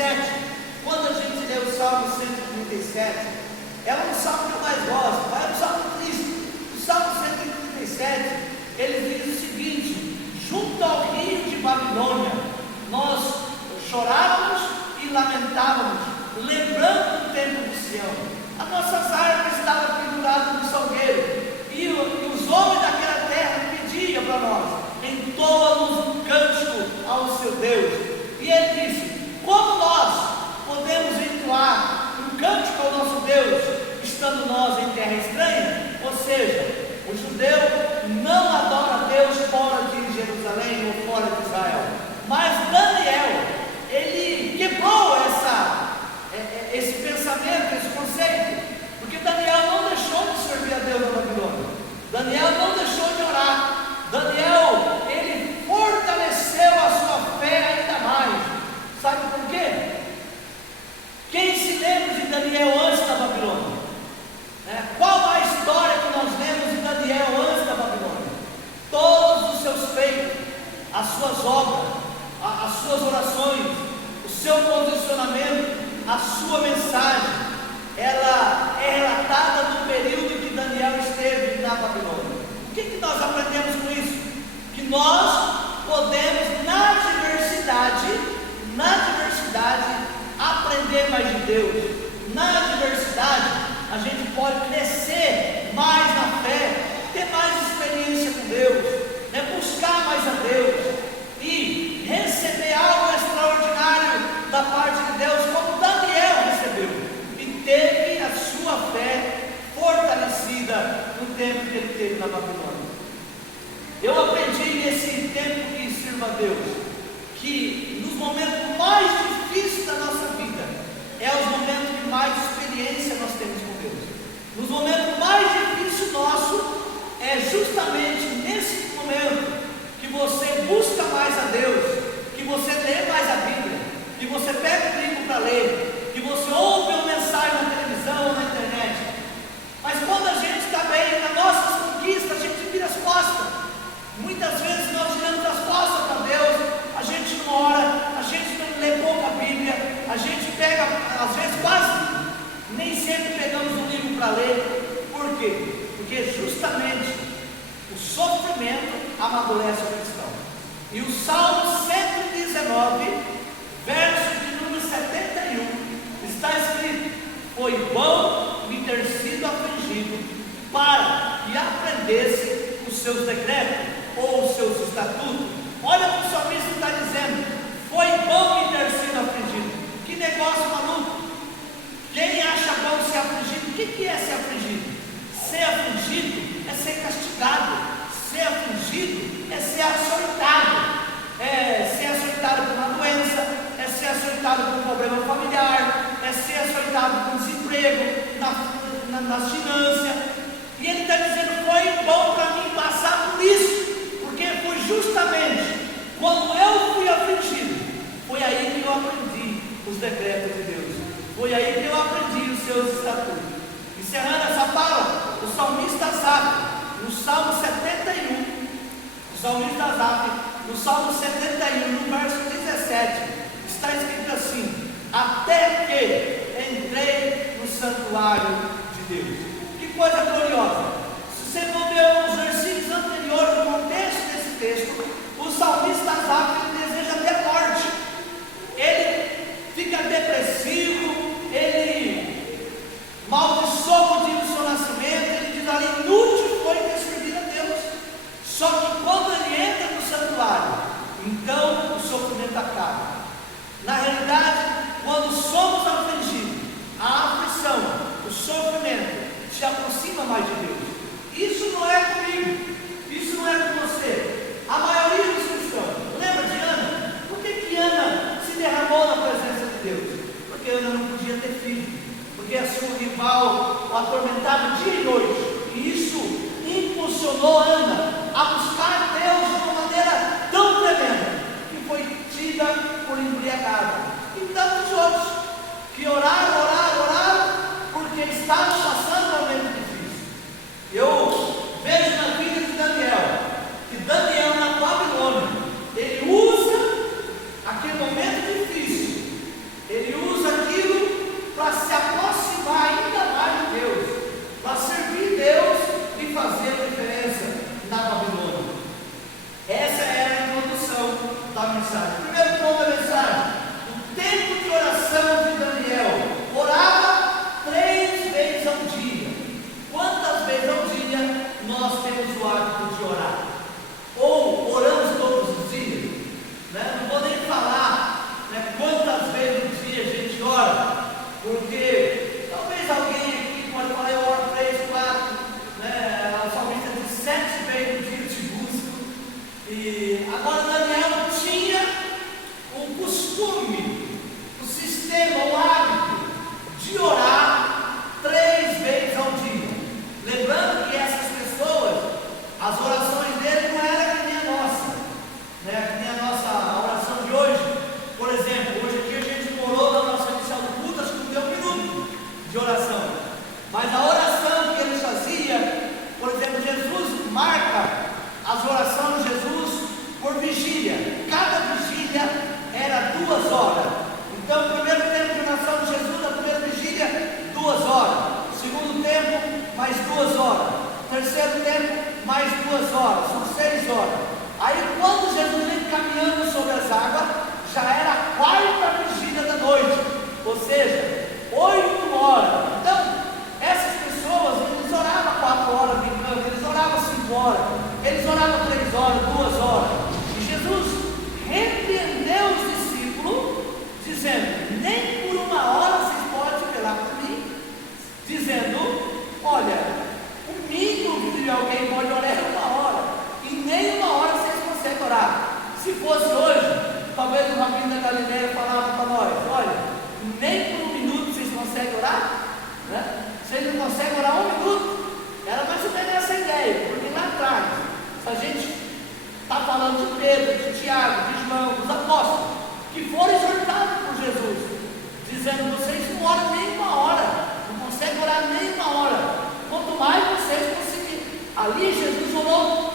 137, quando a gente lê o Salmo 137, é um salmo que eu mais gosto, mas é um salmo triste. O Salmo 137, ele diz o seguinte: junto ao rio de Babilônia, nós chorávamos e lamentávamos, lembrando do tempo de Sião. As nossas árvores estavam penduradas no salgueiro, e os homens daquela terra pediam para nós: entoa-nos um cântico ao seu Deus. E ele disse: como nós podemos entoar um cântico ao nosso Deus, estando nós em terra estranha? Ou seja, o judeu não adora a Deus fora de Jerusalém ou fora de Israel. Mas Daniel, ele quebrou esse pensamento, esse conceito, porque Daniel não deixou de servir a Deus na Babilônia. Daniel não deixou de orar. Daniel, ele fortaleceu a sua fé ainda mais. Sabe por quê? Quem se lembra de Daniel antes da Babilônia? Qual a história que nós lemos de Daniel antes da Babilônia? Todos os seus feitos, as suas obras, as suas orações, o seu posicionamento, a sua mensagem, ela é relatada no período que Daniel esteve na Babilônia. O que nós aprendemos com isso? Que nós podemos, na diversidade, aprender mais de Deus. Na diversidade, a gente pode crescer mais na fé, ter mais experiência com Deus, buscar mais a Deus e receber algo extraordinário da parte de Deus, como Daniel recebeu, e teve a sua fé fortalecida no tempo que ele teve na Babilônia. Eu aprendi nesse tempo que sirvo a Deus, que nos momentos mais difíceis da nossa vida, é os momentos de mais experiência nós temos com Deus. Nos momentos mais difíceis nosso, é justamente nesse momento que você busca mais a Deus, que você lê mais a Bíblia, que você pega o livro para ler, que você ouve uma mensagem na televisão ou na internet. Mas quando a gente está bem nas nossas conquistas, a gente vira as costas. Muitas vezes nós viramos as costas para Deus, a gente não ora, a gente não lê pouco a Bíblia, a gente pega, às vezes quase, nem sempre pegamos um livro para ler. Por quê? Porque justamente o sofrimento amadurece o cristão. E o Salmo 119, verso de número 71, está escrito: foi bom me ter sido afligido, para que aprendesse os seus decretos, ou os seus estatutos. Olha o que o salmista está dizendo: foi bom me ter sido afligido. Que negócio maluco! Quem acha bom ser afligido? O que é ser afligido? Ser afligido é ser castigado. Ser afligido é ser açoitado. É ser açoitado por uma doença, é ser açoitado por um problema familiar, é ser açoitado por desemprego, nas finanças. E ele está dizendo: foi bom para mim passar por isso, porque foi justamente quando eu fui afligido, foi aí que eu aprendi os decretos de Deus, foi aí que eu aprendi os seus estatutos. Encerrando essa fala, o salmista Asaf, no Salmo 71, o salmista Asaf, no Salmo 71, no verso 17, está escrito assim: até que entrei no santuário de Deus. Que coisa gloriosa! Se você for ver os versículos anteriores, no contexto desse texto, o salmista Asaf, ele deseja até morte, ele fica depressivo, ele maldiçoa o dia do seu nascimento, ele diz ali: inútil foi ter servido a Deus. Só que quando ele entra no santuário, então o sofrimento acaba. Na realidade, quando somos afligidos, a aflição, o sofrimento se aproxima mais de Deus. Isso não é comigo, isso não é com você. A maioria dos cristãos, lembra de Ana? Por que Ana se derramou na presença de Deus? Porque Ana não podia ter filho, porque a sua rival o atormentava dia e noite, e isso impulsionou Ana a buscar Deus de uma maneira tão tremenda, que foi tida por embriagada. E tantos outros que oraram, porque estavam passando um momento difícil. Eu vejo na vida de Daniel, que Daniel na Babilônia, ele usa aquele momento difícil, 2 horas. Então, o primeiro tempo de oração de Jesus, a primeira vigília, 2 horas. Segundo tempo, mais 2 horas. Terceiro tempo, mais 2 horas. São 6 horas. Aí, quando Jesus vem caminhando sobre as águas, já era a 4ª vigília da noite. Ou seja, 8 horas. Então, essas pessoas, eles oravam 4 horas brincando, eles oravam 5 horas, eles oravam 3 horas, 2 horas. E Jesus repreendeu os discípulos, dizendo: nem por 1 hora vocês podem velar por mim. Dizendo: olha, o mínimo que alguém pode orar é 1 hora, e nem 1 hora vocês conseguem orar. Se fosse hoje, talvez o Rabino da Galileia falava para nós: olha, nem por 1 minuto vocês conseguem orar, né? Vocês não conseguem orar 1 minuto. Era mais ou menos essa ideia, porque lá atrás, se a gente está falando de Pedro, de Tiago, de João, dos apóstolos, que foram exortados por Jesus, dizendo: vocês não oram nem 1 hora, não conseguem orar nem 1 hora, quanto mais vocês conseguirem. Ali Jesus orou